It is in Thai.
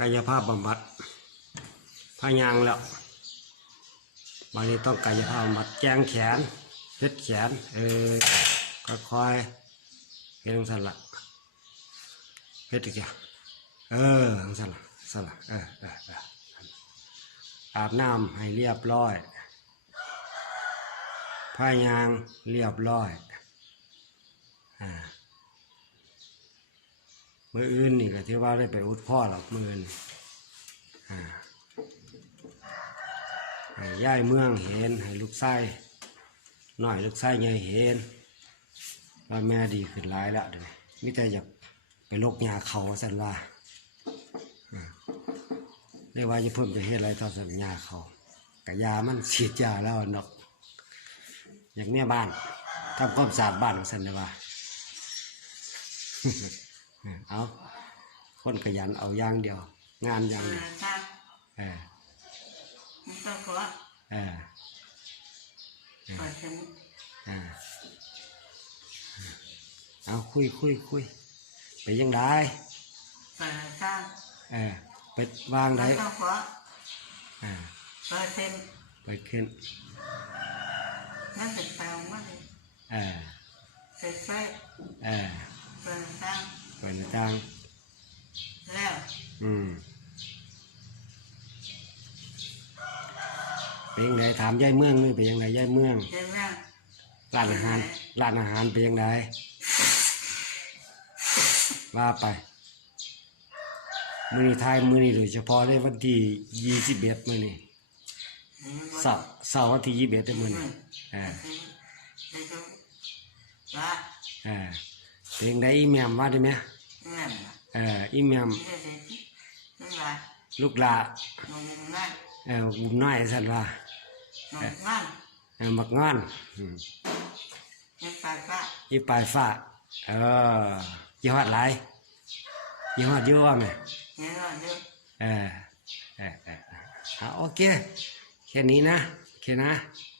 กายภาพบำบัดพายางแล้วบางทีต้องกายภาพบำบัดแจงแขนเฮ็ดแขน เออค่อยๆเฮ็ดจังสั่นละเฮ็ดอีกอย่างเออจังสั่นละสั่นละเออเออเอออาบน้ำให้เรียบร้อยพายางเรียบร้อยอ่า มืออื่นนี่ก็ถือว่าได้ไปอุดพ่อหรอกมืออื่นอ่าให้ย่ายเมืองเห็นให้ลูกไส้หน่อยลูกไส้ใหญ่เห็นว่าแม่ดีขึ้นหลายแล้วเดี๋ยวมิแต่อยากไปลกยาเขาสันว่าเรียกว่าจะเพิ่มจะเฮ็ดอะไรต่อสัญญาเขากะยามันฉีดยาแล้วนาะอย่างเนี้ยบ้านทำความสะอาดบ้านของสันเลยว่า เอาคนขยันเอาอย่างเดียว งานอย่างเดียวครับเออมันต้องขอเออขอถึงเออเอาคุยคุยคุยไปยังไงเปิดข้างเออไปวางมัได้นต้องขอเออเปิดเต็มไปขึ้นนั่นเป็นเตามาเลย เออ เสร็จไฟ เออ เปิดข้าง เปิดหน้าต่าง แล้วอืมไปยังไงถามยายเมืองนี่ไปยังไงยายเมืองเดี๋ยวนั่งร้านอาหารร้านอาหารไปยังไงว่าไป มือนี้ทายมือนี้โดยเฉพาะในวันที่ยี่สิบเอ็ดมือนี้เสาร์เสาร์วันที่ยี่สิบเอ็ดมือนี้เออเดี๋ยวว่าเออ เพลงได้อีแมมว่าได้ไหมนั่นเอออีแมมเดี๋ยวเดี๋ยวนั่นว่าลูกหลาหนุ่มนั่นเออบุมน้อยสันว่าหนุ่มนั่นเออมักงอนอืมยังไปว่าอีปลายฟ้าเออยี่ห้ออะไรยี่ห้อเยอะว่าไหมเนี่ยเราเดี๋ยวเออเออเออเออเอาโอเคแค่นี้นะโอเคนะเ